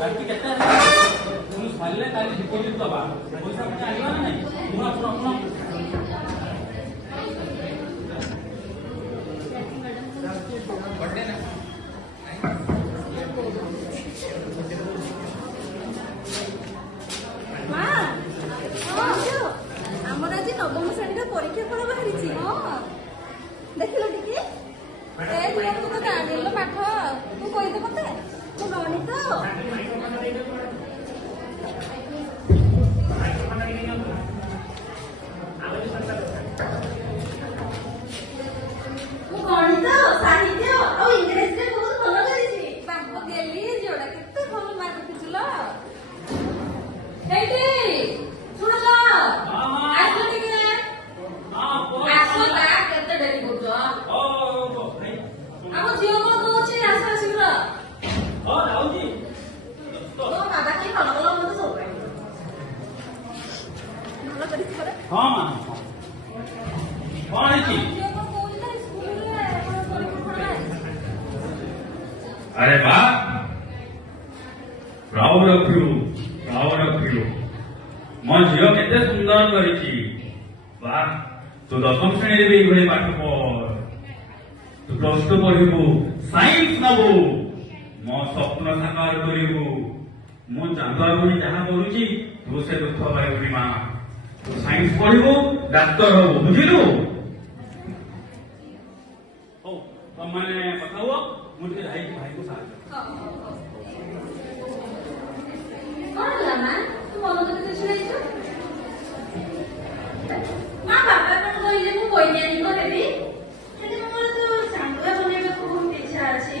ବାକି କେତେ ମୁଁ ସାରିଲେ କାଲି ଡିପୋଜିଟ୍ ଦବା ପଇସା ପୁଣି ଆଣିବା ନା ନାହିଁ ମୁଁ ଆପଣ ଆମର ଆଜି ନବମ ଶ୍ରେଣୀର ପରୀକ୍ଷା ଫଳ ବାହାରିଛି। ଦେଖିଲ ଟିକେ ତୁ ତ ଜାଣିଲ ପାଠ ତୁ କହିଦେ ମତେ ତୁ ଗଣିତ ମୁଁ ଗଣିତ ସାହିତ୍ୟ ଆଉ ଇଂରେଜୀରେ ବହୁତ ଭଲ କରିଛି। ବାପ ଗେଲି ଝିଅଟା କେତେ ଭଲ ମାର୍କ ରଖିଥିଲ। ଏଇଠି ଶୁଣୁଛ ଆସ ଟିକେ ଆସ ତା କେତେ ଡେରି କରୁଛ ଆମ ଝିଅ କଣ କହୁଛି ଆସ ଶୀଘ୍ର ବାବା କି ଭଲ ଭଲ ମତେ ସବୁ ଭଲ କରିଛି ପରା। ହଁ ମା କଣ ହେଇଛି? अरे वाह प्राउड ऑफ यू मो झील केते सुंदर करिछि वाह तू दशम श्रेणी भी एभଳି पाठ पढ़ तू प्लस टू पढ़िबू साइंस नबू मो स्वप्न साकार करिबू मो चांदुआबुनी जहाँ पढ़ुछि तू से दुख पाइबुनी माँ तू साइंस पढ़िबू डाक्टर हबू बुझिलु ହଉ ତମମାନେ କଥା ହୁଅ ମୁଁ ଟିକେ ଯାଇକି ଭାଇକୁ ସାହାଯ୍ୟ କଣ ହେଲା ମା ତୁ ମନ ଦୁଃଖ କିଛି ହେଇଛୁ ମା ବାବା କଣ କହିଲେ ମୁଁ ବୈଜ୍ଞାନିକ ହେବି ହେଲେ ମୋର ତ ଚାନ୍ଦୁଆ ବନେଇବାକୁ ବହୁତ ଇଚ୍ଛା ଅଛି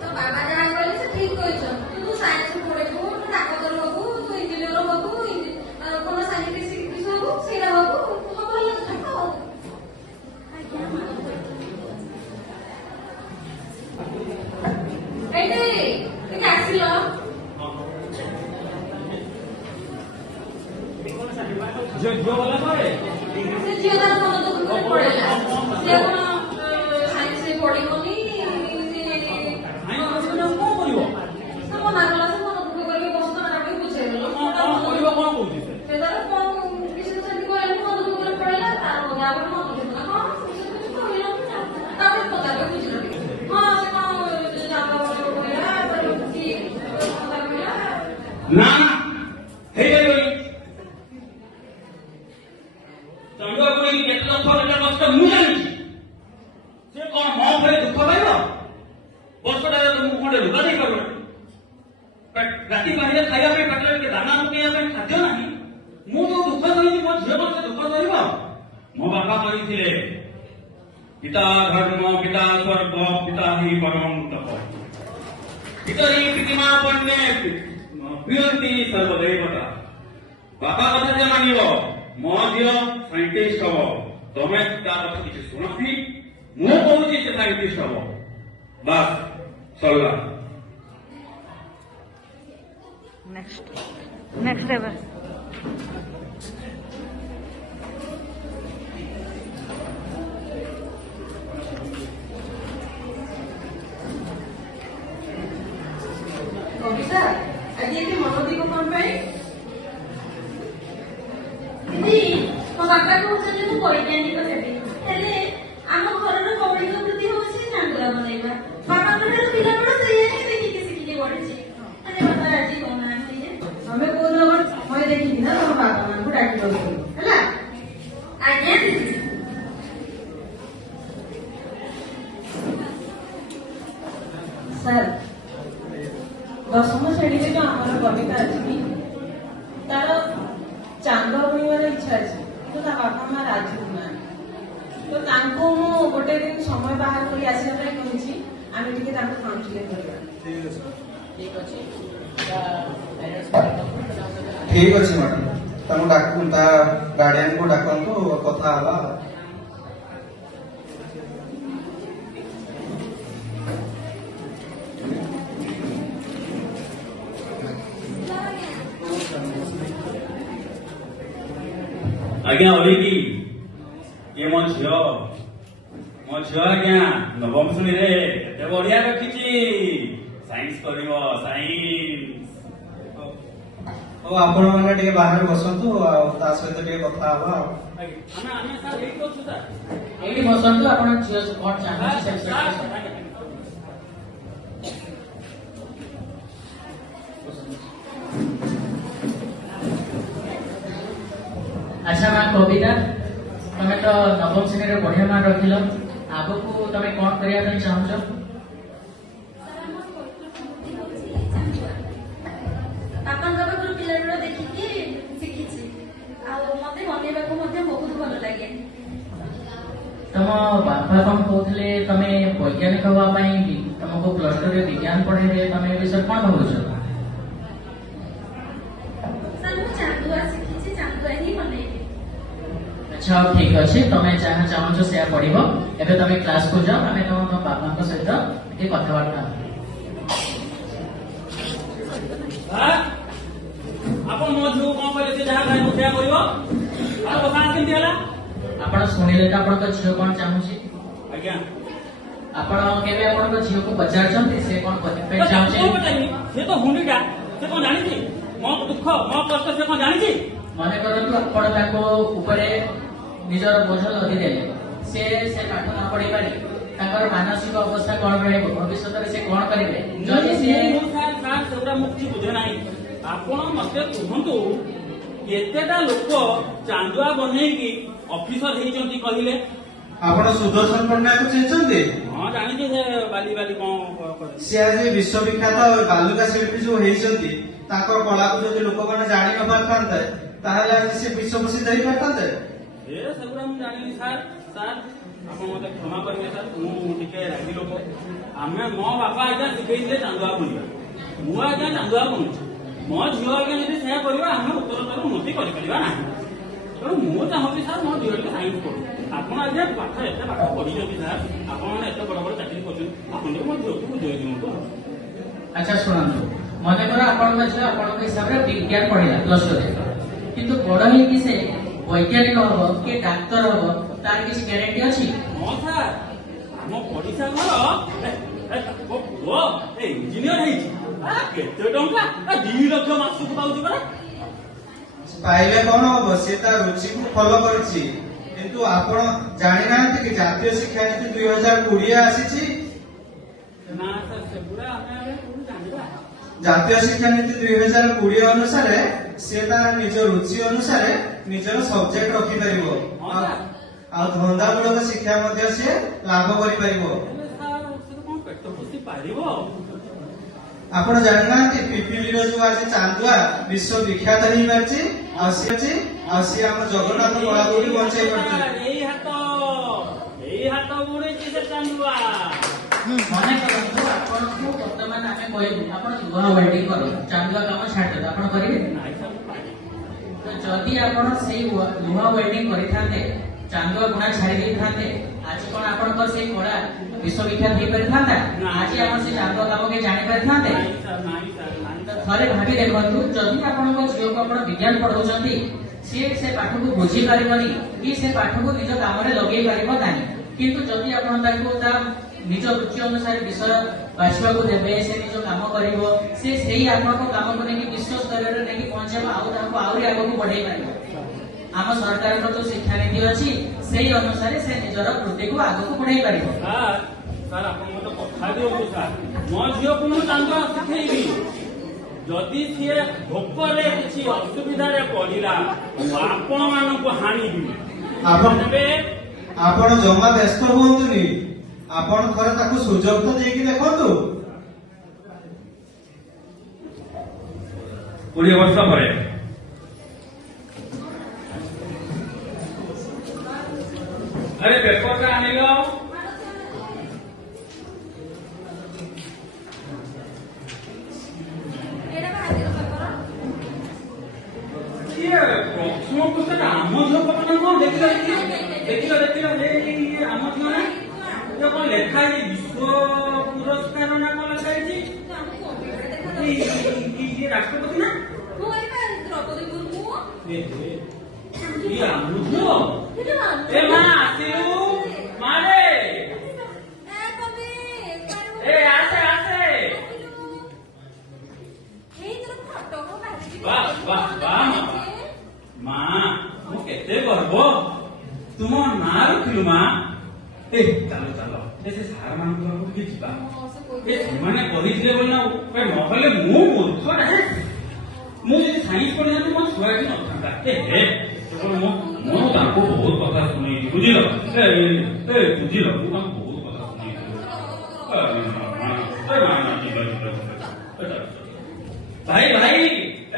ତ ବାବା ଯାହା କହିଲେ ସେ ଠିକ କହିଛନ୍ତି ତୁ ସାଇନ୍ସ ପଢିବୁ ତୁ ଡାକ୍ତର ହବୁ ତୁ ଇଞ୍ଜିନିୟର ହବୁ କଣ ସାଇଣ୍ଟିଷ୍ଟ ହବୁ ସେଇଟା ହବୁ ହବ ଭଲ କଥା ଆଜ୍ଞା ମା ଏଇଠି ଟିକେ ଆସିଲ ଝିଅ ଗଲା ପରେ ସେ ଝିଅ ତାର ମନ ଦୁଃଖ କରି ପଳେଇଲା ସେ କଣ ସାଇନ୍ସରେ ପଢିବନି କଣ କରିବ ସେ ମନା କଲା ସେ ମନ ଦୁଃଖ କରିକି ବସୁତ ତାକୁ ବୁଝେଇଦେଲ କଣ କରିବ କଣ କହୁଛି ସେ ତାର କଣ କିଛି ସେମିତି କହିଲେ ମନ ଦୁଃଖ କରି ପଳେଇଲା ତାର ମଜା ଗୋଟେ ମନ ଦୁଃଖ କଣ କିଛି କହିଲ ତାପରେ ପଚାରିବ ବୁଝିଲ ହଁ ସେ କଣ ଜାତ କହିଲା କି କଥା କହିଲା ନା ହେଇଗଲି ଚାନ୍ଦୁଆବୁନି କେତେ ଲକ୍ଷ କେତେ କଷ୍ଟ ମୁଁ ଜାଣିଛି ସେ କଣ ମୋ ଉପରେ ଦୁଃଖ ପାଇବ ବର୍ଷଟାରେ ତ ମୁଁ ଖଣ୍ଡେ ଲୁଗା ଦେଇ ପାରୁନି ରାତି ପାହିଲେ ଖାଇବା ପାଇଁ ପାଟିରେ ଟିକେ ଦାନା ପକେଇବା ପାଇଁ ଖାଦ୍ୟ ନାହିଁ ମୁଁ ଯୋଉ ଦୁଃଖ ସହିଛି ମୋ ଝିଅ ମୋତେ ଦୁଃଖ ସହିବ ମୋ ବାପା କହିଥିଲେ ପିତା ଧର୍ମ ପିତା ସ୍ୱର୍ଗ ପିତା ହିଁ ପରମ ତପ ପିତରି ପିତିମା ପଣ୍ୟେ ପ୍ରିୟନ୍ତି ସର୍ବଦେବତା ବାପା କଥା ଯେ ମାନିବ ମୋ ଝିଅ ସାଇଣ୍ଟିଷ୍ଟ ହବ ତମେ ତା କଥା କିଛି ଶୁଣନି ମୁଁ କହୁଛି ସେ ସାଇଣ୍ଟିଷ୍ଟ ହବ ବାସ୍ ସରିଲା नेक्स्ट एवर କବିତା ଆଜି ଏଠି ମନ ଦୁଃଖ କଣ ପାଇଁ ଦିଦି ମୋ ବାପା କହୁଛନ୍ତି ମୁଁ ବୈଜ୍ଞାନିକ ହେବି ହେଲେ ଆମ ଘରର ମୌଳିକ ବୃତ୍ତି ହଉଛି ଚାନ୍ଦୁଆ ବନେଇବା ବାପାଙ୍କ ଠାରୁ ପିଲାବେଳୁ ସେଇଆ ହିଁ ଦେଖିକି ଶିଖିକି ବଢିଛି ହେଲେ ବାପା ଆଜି କହୁନାହାନ୍ତି ଯେ ତମେ କୋଉଦିନ ଗୋଟେ ସମୟ ଦେଖିକି ନା ତମ ବାପା ମାନଙ୍କୁ ଡାକି ଦଉଛ ହେଲା ଆଜ୍ଞା ଦିଦି ସାର୍ ଦଶମ ଶ୍ରେଣୀରେ ଯୋଉ ଆମର କବିତା ଅଛି ତାର ଚାନ୍ଦୁଆ ବୁଣିବାର ଇଚ୍ଛା ଅଛି କିନ୍ତୁ ତା ବାପା ମା ରାଜି ହଉନାହାନ୍ତି ତ ତାଙ୍କୁ ମୁଁ ଗୋଟେ ଦିନ ସମୟ ବାହାର କରି ଆସିବା ପାଇଁ କହିଛି ଆମେ ଟିକେ ତାଙ୍କୁ କାଉନସିଲିଂ କରିବା ଠିକ ଅଛି ଠିକ ଅଛି ମ୍ୟାଡାମ ତାଙ୍କୁ ଡାକୁ ତା ଗାର୍ଡିଆନକୁ ଡାକନ୍ତୁ କଥା ହବା ଆଜ୍ଞା ଅଲିକି ଇଏ ମୋ ଝିଅ ଆଜ୍ଞା ନବମ ଶ୍ରେଣୀରେ କେତେ ବଢିଆ ରଖିଛି ସାଇନ୍ସ କରିବ ସାଇନ୍ସ ଆଉ ଆପଣ ମାନେ ଟିକେ ବାହାରେ ବସନ୍ତୁ ଆଉ ତା ସହିତ ଟିକେ କଥା ହବା ଆଉ। ଆଜ୍ଞା ଆମେ ସାର୍ ଏଇଠି ଅଛୁ ସାର୍। ଏଇଠି ବସନ୍ତୁ, ଆପଣ ଝିଅ କଣ ଚାହୁଁଛି ସେ ବିଷୟରେ ସାର୍, କୁହନ୍ତୁ। ଆଜ୍ଞା। ଆଚ୍ଛା ମା କବିତା, ତମେ ତ ନବମ ଶ୍ରେଣୀରେ ବଢିଆ ମାର୍କ ରଖିଲ, ଆଗକୁ ତମେ କଣ କରିବା ପାଇଁ ଚାହୁଁଛ? ବାପାଙ୍କ ପାଖରୁ ପିଲାବେଳ ଦେଖିକି ଶିଖିଛି, ଆଉ ମତେ ବନେଇବାକୁ ମଧ୍ୟ ବହୁତ ଭଲ ଲାଗେ। ତମ ବାପା କଣ କହୁଥିଲେ ତମେ ବୈଜ୍ଞାନିକ ହବା ପାଇଁ ତମକୁ +2 ରେ ବିଜ୍ଞାନ ପଢେଇବେ, ତମେ ଏ ବିଷୟରେ କଣ ଭାବୁଛ? ସାର୍ ମୁଁ ଚାନ୍ଦୁଆ ଶିଖିଛି, ଚାନ୍ଦୁଆ ହିଁ ବନେଇବି। ଆଚ୍ଛା ହଉ ଠିକ ଅଛି, ତମେ ଯାହା ଚାହୁଁଛ ସେୟା ପଢିବ। ଏବେ ତମେ କ୍ଲାସକୁ ଯାଅ, ଆମେ ତମ ବାପାଙ୍କ ସହିତ ଟିକେ କଥାବାର୍ତ୍ତା ହେବା। ସାର୍ ଆପଣ ମୋ ଝିଅକୁ କଣ କହିଲେ ସେ ଯାହା କହିବ ସେୟା କରିବ? ଆଉ କଥା କେମିତି ହେଲା? ଆପଣ ଶୁଣିଲେ ତ ଆପଣଙ୍କ ଝିଅ କଣ ଚାହୁଁଛି? ଆଜ୍ଞା ଆପଣ କେବେ ଆପଣଙ୍କ ଝିଅକୁ ପଚାରିଛନ୍ତି ସେ କଣ କରିବା ପାଇଁ ଚାହୁଁଛି? ସେ ତ ହୁଣ୍ଡିଟା, ସେ କଣ ଜାଣିଛି? ମୋ ଦୁଃଖ ମୋ କଷ୍ଟ ସେ କଣ ଜାଣିଛି? ମନେ କରନ୍ତୁ ଆପଣ ତାଙ୍କ ଉପରେ ନିଜର ବୋଝ ଲଦି ଦେଲେ, ସେ ପାଠ ନ ପଢି ପାରି ତାଙ୍କର ମାନସିକ ଅବସ୍ଥା କଣ ରହିବ, ଭବିଷ୍ୟତରେ ସେ କଣ କରିବେ? ଯଦି ସେ ସାର୍ ସେଗୁଡା ମୁଁ କିଛି ବୁଝେ ନାହିଁ। ଆପଣ ମତେ କୁହନ୍ତୁ କେତେଟା ଲୋକ ଚାନ୍ଦୁଆ ବନେଇକି ଅଫିସର ହେଇଛନ୍ତି କହିଲେ? ଆପଣ ସୁଦର୍ଶନ ପଟ୍ଟନାୟକ ଚିହ୍ନିଛନ୍ତି? ହଁ ଜାଣିଛି ସେ ବାଲି ବାଲି କଣ କରେ। ସେ ଆଜି ବିଶ୍ୱବିଖ୍ୟାତ ବାଲୁକା ଶିଳ୍ପୀ ଯୋଉ ହେଇଛନ୍ତି, ତାଙ୍କର କଳାକୁ ଯଦି ଲୋକମାନେ ଜାଣି ନ ପାରିଥାନ୍ତେ ତାହେଲେ ଆଜି ସେ ବିଶ୍ୱ ପ୍ରସିଦ୍ଧ ହେଇପାରିଥାନ୍ତେ। ସେଗୁଡା ମୁଁ ଜାଣିନି ସାର୍। ସାର୍ ଆପଣ ମତେ କ୍ଷମା କରିବେ ସାର୍, ମୁଁ ଟିକେ ରାଗି ଲୋକ। ମୋ ବାପା ଆଜ୍ଞା ଶିଖେଇଥିଲେ ଚାନ୍ଦୁଆ ବୁଣିବା, ମୁଁ ଆଜ୍ଞା ଚାନ୍ଦୁଆ ବୁଣୁଛି। ମୋ ଝିଅ ଆଜ୍ଞା ଯଦି ସେୟା କରିବା ଆମେ ଉତ୍ତରତର ଉନ୍ନତି କରିପାରିବା ନାହିଁ। ତେଣୁ ମୁଁ ଚାହୁଁଛି ସାର୍ ମୋ ଝିଅ ଟିକେ ସାଇନ୍ସ ପଢୁ। ଆପଣ ଆଜ୍ଞା ଏତେ ପାଠ ପଢିଛନ୍ତି ସାର୍, ଆପଣମାନେ ଏତେ ବଡ ବଡ ଚାକିରି କରୁଛନ୍ତି, ଆପଣ ଟିକେ ମୋ ଝିଅକୁ ବୁଝେଇ ଦିଅନ୍ତୁ। ଆଚ୍ଛା ଶୁଣନ୍ତୁ, ମନେକର ଆପଣଙ୍କ ଝିଅ ଆପଣଙ୍କ ହିସାବରେ ବିଜ୍ଞାନ ପଢିଲା +2 ରେ, କିନ୍ତୁ ବଡ ହେଇକି ସେ ବୈଜ୍ଞାନିକ ହବ କି ଡାକ୍ତର ହବ ତାର କିଛି ଗ୍ୟାରେଣ୍ଟି ଅଛି? ହଁ ସାର୍, ଆମ ପଡିଶା ଘର ପୁଅ ଇଞ୍ଜିନିୟର ହେଇଛି। କେତେ ଟଙ୍କା? 2 ଲକ୍ଷ ମାସକୁ ପାଉଛି ପରା। ପାଇଲେ କଣ ହବ, ସେ ତା ରୁଚିକୁ ଫଲୋ କରିଛି। କିନ୍ତୁ ଆପଣ ଜାଣିନାହାନ୍ତି କି ଜାତୀୟ ଶିକ୍ଷାନୀତି 2020 ଆସିଛି? ନା ସାର୍ ସେଗୁଡା ଆମେ ଜାଣିବା। ଜାତୀୟ ଶିକ୍ଷାନୀତି 2020 ଅନୁସାରେ ସେ ତାର ନିଜ ରୁଚି ଅନୁସାରେ ନିଜର ସବଜେକ୍ଟ ରଖିପାରିବ, ଆଉ ଧନ୍ଦାମୂଳକ ଶିକ୍ଷା ମଧ୍ୟ ସେ ଲାଭ କରିପାରିବ। ପେଟ ପୋଷି ପାରିବ? ଆପଣ ଜାଣିନାହାନ୍ତି ପିପିଲିର ଯୋଉ ଆଜି ଚାନ୍ଦୁଆ ବିଶ୍ୱବିଖ୍ୟାତ ହେଇପାରିଛି, ଆଉ ସିଏ ଆମ ଜଗନ୍ନାଥ କଳାକୁ ବି ବଞ୍ଚେଇ ପାରୁଛନ୍ତି। ଏଇ ହାତ ବୁଣିଛି ସେ ଚାନ୍ଦୁଆ। ମନେ କରନ୍ତୁ ଆପଣଙ୍କୁ ବର୍ତ୍ତମାନ ଆମେ କହିବୁ ଆପଣ ଲୁହା ୱେଲ୍ଡିଂ କରନ୍ତୁ, ଚାନ୍ଦୁଆ କାମ ଛାଡ଼ିଦେବେ, ଆପଣ କରିବେ? ତ ଯଦି ଆପଣ ସେଇ ଲୁହା ୱେଲ୍ଡିଂ କରିଥାନ୍ତେ, ଚାନ୍ଦୁଆ ବୁଣା ଛାଡ଼ି ଦେଇଥାନ୍ତେ, ଆଜି କଣ ଆପଣଙ୍କର ସେଇ କଳା ବିଶ୍ୱବିଖ୍ୟାତ ହେଇପାରିଥାନ୍ତା? ଆଜି ଆମର ସେ ଚାନ୍ଦୁଆ କାମ କେହି ଜାଣିପାରିଥାନ୍ତେ? ଥରେ ଭାବି ଦେଖନ୍ତୁ, ଯଦି ଆପଣଙ୍କ ଝିଅକୁ ଆପଣ ବିଜ୍ଞାନ ପଢଉଛନ୍ତି, ସିଏ ସେ ପାଠକୁ ବୁଝି ପାରିବନି କି ସେ ପାଠକୁ ନିଜ କାମରେ ଲଗେଇ ପାରିବ ନାହିଁ, କିନ୍ତୁ ଯଦି ଆପଣ ତାକୁ ତା ନିଜ ରୁଚି ଅନୁସାରେ ବିଷୟ ବାଛିବାକୁ ଦେବେ, ସେ ନିଜ କାମ କରିବ, ସେ ସେଇ ଆପଣଙ୍କ କାମକୁ ନେଇକି ବିଶ୍ୱ ସ୍ତରରେ ନେଇକି ପହଞ୍ଚେଇବ, ଆଉ ତାଙ୍କୁ ଆହୁରି ଆଗକୁ ବଢେଇ ପାରିବ। ଆମ ସରକାରଙ୍କ ଯୋଉ ଶିକ୍ଷାନୀତି ଅଛି ସେଇ ଅନୁସାରେ ସେ ନିଜର ବୃତ୍ତିକୁ ଆଗକୁ ବଢେଇ ପାରିବ। ସାର୍ ଆପଣ ମତେ କଥା ଦିଅନ୍ତୁ ସାର୍, ମୋ ଝିଅକୁ ମୁଁ ଚାନ୍ଦୁଆ ଶିଖେଇବି। ଯଦି ସିଏ ଭୋକରେ କିଛି ଅସୁବିଧାରେ ପଡିଲା ଆପଣ ମାନଙ୍କୁ ହାଣିବି। ଆପଣ ଜମା ବ୍ୟସ୍ତ ହୁଅନ୍ତୁନି, ଆପଣ ଥରେ ତାକୁ ସୁଯୋଗ ତ ଦେଇକି ଦେଖନ୍ତୁ। 20 ବର୍ଷ ପରେ अरे पेपर का आने लो। ये प्रश्न पुस्तक आम झील पटना कौन देखिल देखिल आम झील ना ये कौन लेखा है विश्व पुरस्कार ना कौन लेखा है ये राष्ट्रपति ना द्रौपदी मुर्मू ये आम झील ए मां आसिलु मारे ए आसे आसे हे तर फटो को बाहेर ବାଃ ବାଃ ବାଃ ମା ମୁଁ କେତେ ଗର୍ବ ତୁମ ନାଁ ରଖିଲୁ ମା। ଏ ଚାଲ ଚାଲ ସେ ସାର୍ ମାନଙ୍କ ପାଖକୁ ଟିକେ ଯିବା। ଏ ସେମାନେ କହିଥିଲେ ବୋଲି ନା ନହେଲେ ମୁଁ ମୂର୍ଖଟା ମୁଁ ଯଦି ସାଇନ୍ସ ପଢିଥାନ୍ତି ମୋ ଛୁଆ ଏଠି ନଥାନ୍ତା। ମୁଁ ତାଙ୍କୁ ବହୁତ କଥା ଶୁଣେଇଛି ବୁଝିଲ। ବୁଝିଲ ମୁଁ ତାଙ୍କୁ ବହୁତ କଥା ଶୁଣେଇଛି। ଭାଇ ଭାଇ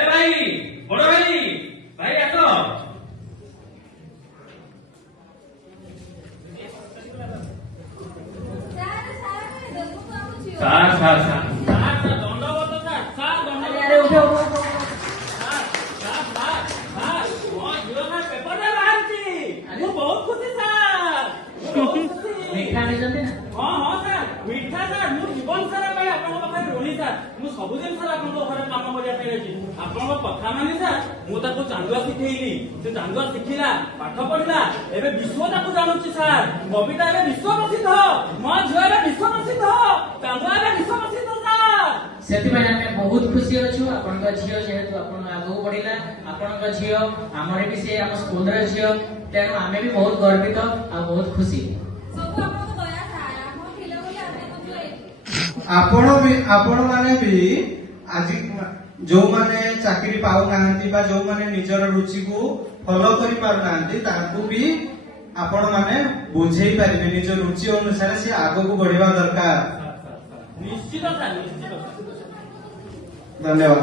ଏ ଭାଇ ବଡ ଭାଇ ଭାଇ ଆସ। ସାର୍ ସାର୍ ସାର୍ ସାର୍ ଦଣ୍ଡବତ ସାର୍ ସାର୍ ଦଣ୍ଡବତ। ଆରେ ଉଠ ଉଠ ଉଠ। ସାର୍ ସାର୍ ସାର୍ ସାର୍ ମୋ ଝିଅ ସାର୍ ପେପରରେ ବାହାରିଛି। ମୁଁ ବହୁତ ଖୁସି ସାର୍ ମୁଁ ବହୁତ ଖୁସି। ମିଠା ଆଣିଛନ୍ତି ନା? ହଁ ହଁ ସାର୍ ମିଠା ସାର୍ ମୁଁ ଜୀବନ ସାରା ପାଇଁ ଆପଣଙ୍କ ପାଖରେ ଋଣୀ ସାର୍। ମୁଁ ସବୁଦିନ ସାର୍ ଆପଣଙ୍କ ଘରେ କାମ କରିବା ପାଇଁ ଅଛି। ଆପଣଙ୍କ କଥା ମାନେ ସାର୍ ମୁଁ ତାକୁ ଚାନ୍ଦୁଆ ଶିଖେଇଲି। ସେ ଚାନ୍ଦୁଆ ଶିଖିଲା ପାଠ ପଢିଲା ଏବେ ବିଶ୍ୱ ତାକୁ ଜାଣୁଛି ସାର୍। କବିତା ଏବେ ବିଶ୍ୱ ପ୍ରସିଦ୍ଧ। ମୋ ଝିଅ ଏବେ ବିଶ୍ୱ ପ୍ରସିଦ୍ଧ। ଚାନ୍ଦୁଆ ଏବେ ବିଶ୍ୱ ପ୍ରସିଦ୍ଧ ସାର୍। ସେଥିପାଇଁ ଆମେ ବହୁତ ଖୁସି ଅଛୁ ଆପଣଙ୍କ ଝିଅ ଯେହେତୁ ଆପଣ ଆଗକୁ ବଢିଲା। ଆପଣଙ୍କ ଝିଅ ଆମର ବି ସେ ଆମ ସ୍କୁଲର ଝିଅ ତେଣୁ ଆମେ ବି ବହୁତ ଗର୍ବିତ ଆଉ ବହୁତ ଖୁସି। ସବୁ ଆପଣଙ୍କ ଦୟା ସାର୍ ଆପଣ ଥିଲେ ବୋଲି ଆମେ ମଧ୍ୟ ଏଠି। ଆପଣ ମାନେ ବି ଆଜି ଯୋଉମାନେ ଚାକିରି ପାଉନାହାନ୍ତି ବା ଯୋଉମାନେ ନିଜର ରୁଚିକୁ ଫଲୋ କରିପାରୁନାହାନ୍ତି ତାଙ୍କୁ ବି ଆପଣ ମାନେ ବୁଝେଇ ପାରିବେ ନିଜ ରୁଚି ଅନୁସାରେ ସେ ଆଗକୁ ବଢିବା ଦରକାର। ନିଶ୍ଚିତ ସାର୍ ନିଶ୍ଚିତ। ଧନ୍ୟବାଦ।